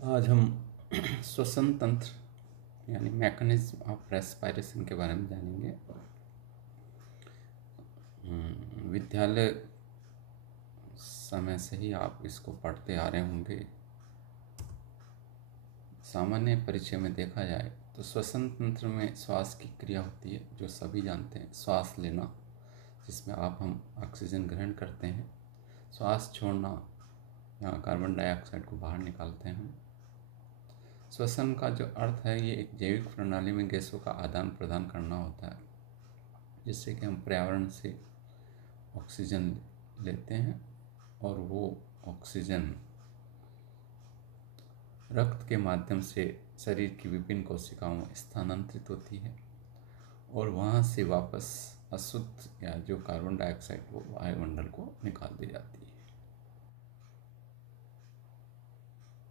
आज हम श्वसन तंत्र यानी मैकेनिज्म ऑफ रेस्पिरेशन के बारे में जानेंगे। विद्यालय समय से ही आप इसको पढ़ते आ रहे होंगे। सामान्य परिचय में देखा जाए तो श्वसन तंत्र में श्वास की क्रिया होती है, जो सभी जानते हैं। श्वास लेना, जिसमें हम ऑक्सीजन ग्रहण करते हैं। श्वास छोड़ना, यहाँ कार्बन डाइऑक्साइड को बाहर निकालते हैं। श्वसन का जो अर्थ है, ये एक जैविक प्रणाली में गैसों का आदान प्रदान करना होता है, जिससे कि हम पर्यावरण से ऑक्सीजन लेते हैं और वो ऑक्सीजन रक्त के माध्यम से शरीर की विभिन्न कोशिकाओं में स्थानांतरित होती है और वहाँ से वापस अशुद्ध या जो कार्बन डाइऑक्साइड वो वायुमंडल को निकाल दी जाती है।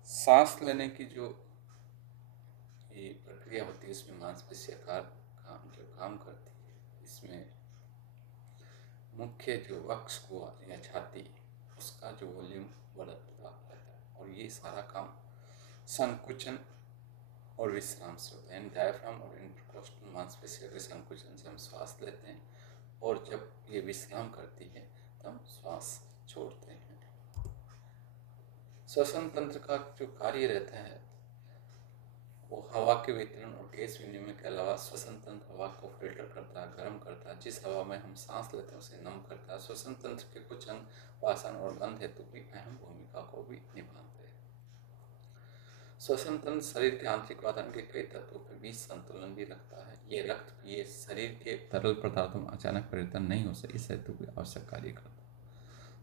सांस लेने की जो ये प्रक्रिया होती है, इसमें मांसपेशियाँ जो काम करती है, इसमें मुख्य जो वक्षकुहर या छाती, उसका जो वॉल्यूम बढ़ता रहता है और ये सारा काम संकुचन और विश्राम से होता है। डायफ्राम और इंटरकोस्टल मांसपेशियों के संकुचन से हम श्वास लेते हैं और जब ये विश्राम करती है तब श्वास छोड़ते हैं। श्वसन तंत्र का जो कार्य रहता है वो हवा के वितरण और गैस विनिमय के अलावा श्वसन तंत्र हवा को फिल्टर करता है, गर्म करता है। जिस हवा में हम सांस लेते हैं उसे नम करता है। श्वसन तंत्र के कुछ अंग पाचन और गंध हेतु भी अहम भूमिका को भी निभाते हैं। श्वसन तंत्र शरीर के आंतरिक वातावरण के कई तत्वों के बीच संतुलन भी रखता है। ये रक्त पिए शरीर के तरल पदार्थों में अचानक परिवर्तन नहीं हो सके, इस हेतु भी आवश्यक कार्य करता है।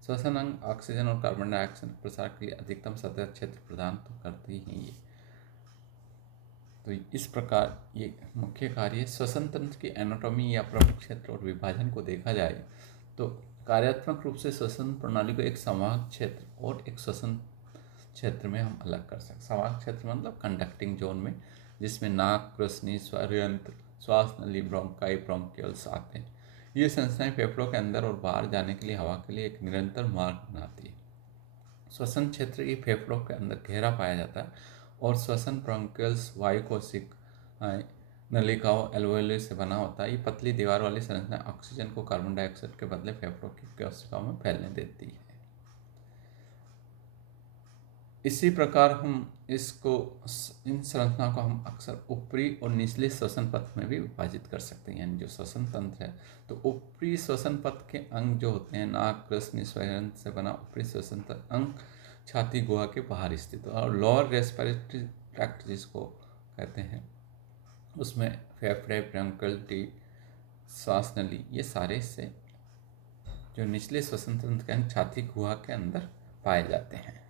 श्वसन अंग ऑक्सीजन और कार्बन डाइऑक्साइड प्रसार के लिए अधिकतम सतह क्षेत्र प्रदान तो करते ही हैं। ये तो इस प्रकार ये मुख्य कार्य है। श्वसन तंत्र की एनाटॉमी या प्रमुख क्षेत्र और विभाजन को देखा जाए तो कार्यात्मक रूप से श्वसन प्रणाली को एक संवाहक क्षेत्र और एक श्वसन क्षेत्र में हम अलग कर सकते। संवाहक क्षेत्र मतलब कंडक्टिंग जोन में, जिसमें नाक, ग्रसनी, स्वरयंत्र, श्वास नली, ब्रोंकाई, ब्रोंकियल्स आते हैं। ये संस्थाएं फेफड़ों के अंदर और बाहर जाने के लिए हवा के लिए एक निरंतर मार्ग बनाती है। श्वसन क्षेत्र ये फेफड़ों के अंदर गहरा पाया जाता है और श्वसन ब्रोंकियल्स वायु कोशिक नलिकाओं एल्वेओली से बना होता है। ये पतली दीवार वाली संरचना ऑक्सीजन को कार्बन डाइऑक्साइड के बदले फेफड़ों की कोशिकाओं में फैलने देती है। इसी प्रकार हम इन संरचनाओं को हम अक्सर ऊपरी और निचले श्वसन पथ में भी विभाजित कर सकते हैं। यानी जो श्वसन तंत्र है, तो ऊपरी श्वसन पथ के अंग जो होते हैं, नाक, ग्रसनी, स्वरयंत्र से बना ऊपरी श्वसन अंग छाती गुहा के बाहर स्थित, और लोअर रेस्पिरेटरी ट्रैक्ट जिसको कहते हैं, उसमें फेफड़े, ब्रोंकियल टी, श्वास नली, ये सारे से जो निचले श्वसन तंत्र के अंग छाती गुहा के अंदर पाए जाते हैं।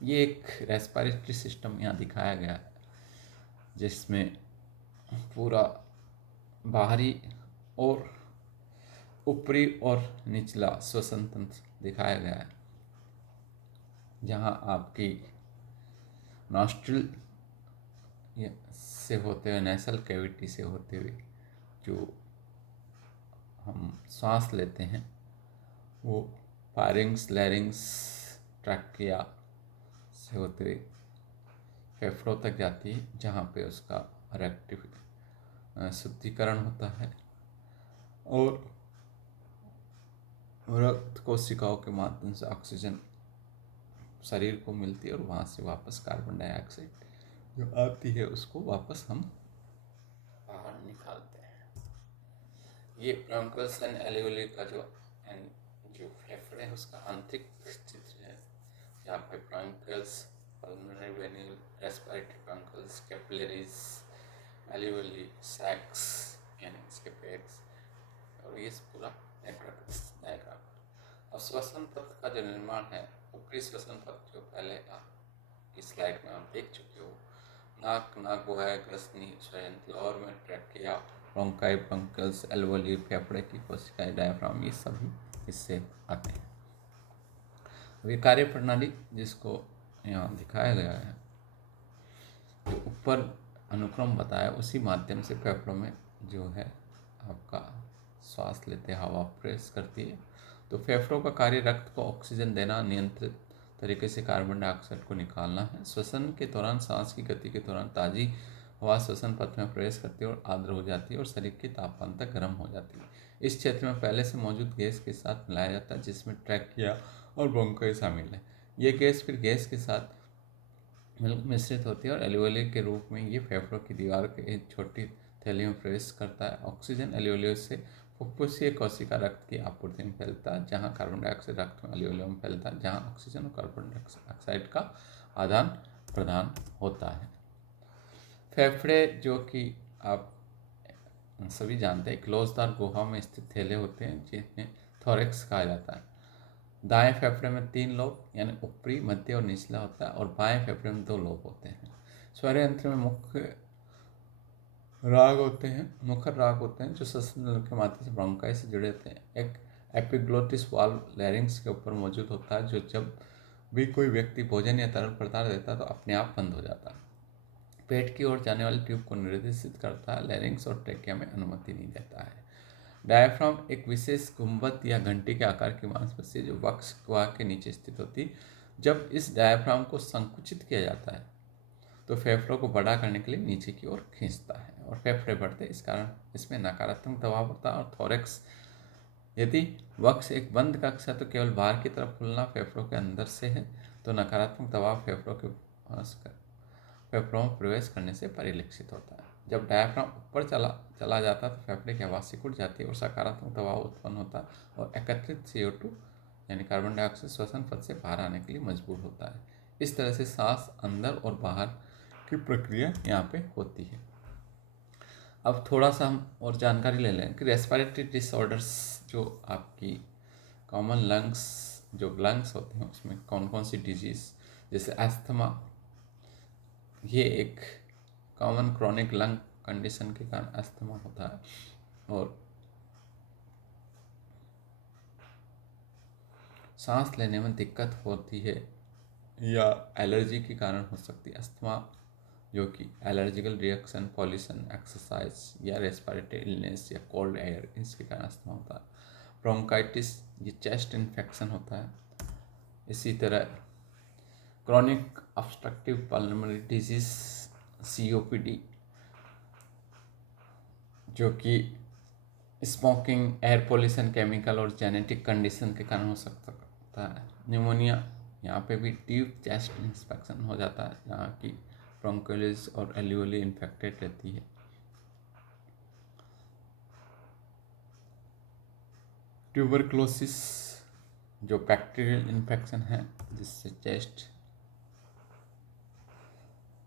ये एक रेस्पिरेटरी सिस्टम यहाँ दिखाया गया है, जिसमें पूरा बाहरी और ऊपरी और निचला श्वसन तंत्र दिखाया गया है, जहाँ आपकी नॉस्ट्रिल से होते हुए, नेसल कैविटी से होते हुए जो हम सांस लेते हैं वो फारिंग्स, लैरिंग्स, ट्रैकिया से होते हुए फेफड़ों तक जाती है, जहाँ पे उसका शुद्धिकरण होता है और रक्त कोशिकाओं के माध्यम से ऑक्सीजन शरीर को मिलती है और वहाँ से वापस कार्बन डाइऑक्साइड जो आती है उसको वापस हम बाहर निकालते हैं। ये ब्रोंकियल्स एंड एल्वेओली का जो फेफड़े है उसका आंतरिक चित्र है। यहाँ पे bronchioles, pulmonary venule, respiratory bronchioles, capillaries, alveoli, sacs यानी इसके पेट्स, और ये पूरा नेटवर्क डायग्राम। अब श्वसन पथ का जो निर्माण है, ऊपरी श्वसन पथ जो पहले इस स्लाइड में हम देख चुके हो, नाक गुहा, ग्रसनी, स्वरयंत्र, लोअर में ट्रैकिया, ब्रोंकाई, ब्रोंकियल्स, एल्वेओली, फेफड़े की कोशिकाएं, डायफ्राम, ये सभी इससे आते हैं। ये कार्य प्रणाली जिसको यहाँ दिखाया गया है, जो ऊपर अनुक्रम बताया, उसी माध्यम से फेफड़ों में जो है आपका श्वास लेते हवा प्रेस करती है। तो फेफड़ों का कार्य रक्त को ऑक्सीजन देना, नियंत्रित तरीके से कार्बन डाइऑक्साइड को निकालना है। श्वसन के दौरान सांस की गति के दौरान ताज़ी हवा श्वसन पथ में प्रवेश करती है और आर्द्र हो जाती है और शरीर के तापमान तक गर्म हो जाती है। इस क्षेत्र में पहले से मौजूद गैस के साथ मिलाया जाता है, जिसमें ट्रैकिया और ब्रोंकाई शामिल है। ये गैस फिर गैस के साथ मिश्रित होती है और एल्वियोली के रूप में ये फेफड़ों की दीवार के एक छोटी थैली में प्रवेश करता है। ऑक्सीजन एल्वियोली से फुफ्फुसीय कोशिका रक्त की आपूर्ति में फैलता है, जहाँ कार्बन डाइऑक्साइड रक्त में एल्वियोली में फैलता है, जहाँ ऑक्सीजन और कार्बन डाइऑक्साइड का आदान प्रदान होता है। फेफड़े, जो कि आप सभी जानते हैं, क्लोजदार गुहा में स्थित थैले होते हैं जिन्हें थोरैक्स कहा जाता है। दाएं फेफड़े में 3 लोब यानी ऊपरी, मध्य और निचला होता है और बाएं फेफड़े में 2 लोब होते हैं। स्वर यंत्र में मुख्य राग होते हैं जो श्वसन नली के माध्यम से ब्रोंकाई से जुड़े होते हैं। एक एपिग्लोटिस वाल्व लैरिंक्स के ऊपर मौजूद होता है, जो जब भी कोई व्यक्ति भोजन या तरल पदार्थ देता है तो अपने आप बंद हो जाता है। पेट की ओर जाने वाली ट्यूब को निर्देशित करता है, लैरिंक्स और ट्रेकिया में अनुमति नहीं देता है। डायफ्राम एक विशेष गुंबद या घंटी के आकार की मांसपेशी है जो वक्ष गुहा के नीचे स्थित होती है। जब इस डायफ्राम को संकुचित किया जाता है तो फेफड़ों को बड़ा करने के लिए नीचे की ओर खींचता है और फेफड़े बढ़ते हैं। इस कारण इसमें नकारात्मक दबाव पड़ता है और थोरैक्स। यदि वक्ष एक बंद कक्ष है तो केवल बाहर की तरफ खुलना फेफड़ों के अंदर से है, तो नकारात्मक दबाव फेफड़ों में प्रवेश करने से परिलक्षित होता है। जब डायफ्राम ऊपर चला जाता है तो फेफड़े की हवा सिकुड़ जाती है और सकारात्मक दबाव उत्पन्न होता है और एकत्रित CO2 यानी कार्बन डाइऑक्साइड श्वसन पथ से बाहर आने के लिए मजबूर होता है। इस तरह से सांस अंदर और बाहर की प्रक्रिया यहाँ पे होती है। अब थोड़ा सा हम और जानकारी ले लें कि रेस्पिरेटरी डिसऑर्डर्स, जो आपकी कॉमन लंग्स होते हैं उसमें कौन कौन सी डिजीज़, जैसे अस्थमा, ये एक कॉमन क्रोनिक लंग कंडीशन के कारण अस्थमा होता है और सांस लेने में दिक्कत होती है या एलर्जी के कारण हो सकती है। अस्थमा जो कि एलर्जिकल रिएक्शन, पॉल्यूशन, एक्सरसाइज या रेस्पिरेटरी इलनेस या कोल्ड एयर, इसके कारण अस्थमा होता है। ब्रोंकाइटिस, ये चेस्ट इन्फेक्शन होता है। इसी तरह chronic obstructive pulmonary disease COPD, जो कि स्मोकिंग, एयर पोल्यूशन, केमिकल और जेनेटिक कंडीशन के कारण हो सकता है। न्यूमोनिया, यहाँ पे भी डीप चेस्ट इन्फेक्शन हो जाता है जहाँ की ब्रोंकोलिस और एल्वियोली इन्फेक्टेड रहती है। ट्यूबरक्लोसिस, जो बैक्टीरियल इन्फेक्शन है जिससे चेस्ट,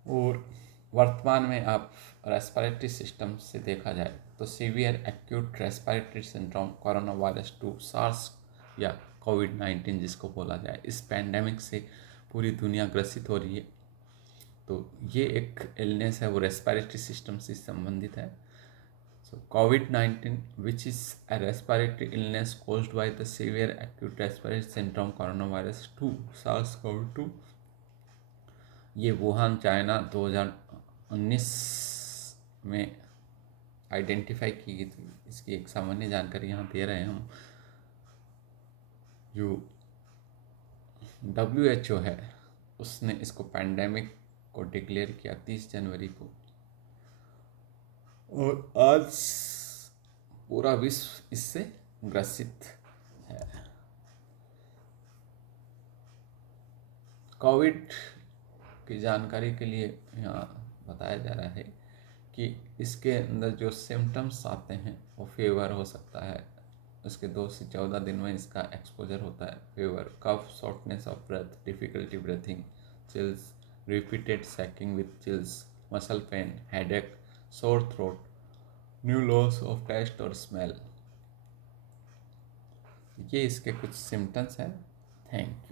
और वर्तमान में आप रेस्पिरेटरी सिस्टम से देखा जाए तो severe acute respiratory syndrome, corona virus 2, SARS या कोविड-19 जिसको बोला जाए, इस पैंडेमिक से पूरी दुनिया ग्रसित हो रही है। तो ये एक इलनेस है, वो रेस्पिरेटरी सिस्टम से संबंधित है। So COVID which is a respiratory illness caused by the severe acute respiratory syndrome corona virus 2 SARS-CoV-2, ये वुहान, चाइना 2019 में आइडेंटिफाई की गई थी। इसकी एक सामान्य जानकारी यहाँ दे रहे हैं हम। जो WHO है उसने इसको पैंडेमिक को डिक्लेयर किया 30 जनवरी को, और आज पूरा विश्व इससे ग्रसित है। कोविड की जानकारी के लिए यहाँ बताया जा रहा है कि इसके अंदर जो सिम्टम्स आते हैं वो फीवर हो सकता है, उसके 2 से 14 दिन में इसका एक्सपोजर होता है। Fever, cough, shortness of breath, difficulty breathing, chills, repeated shaking with chills, muscle pain, headache, sore throat, new loss of taste और स्मेल, ये इसके कुछ सिम्टम्स हैं। Thank you.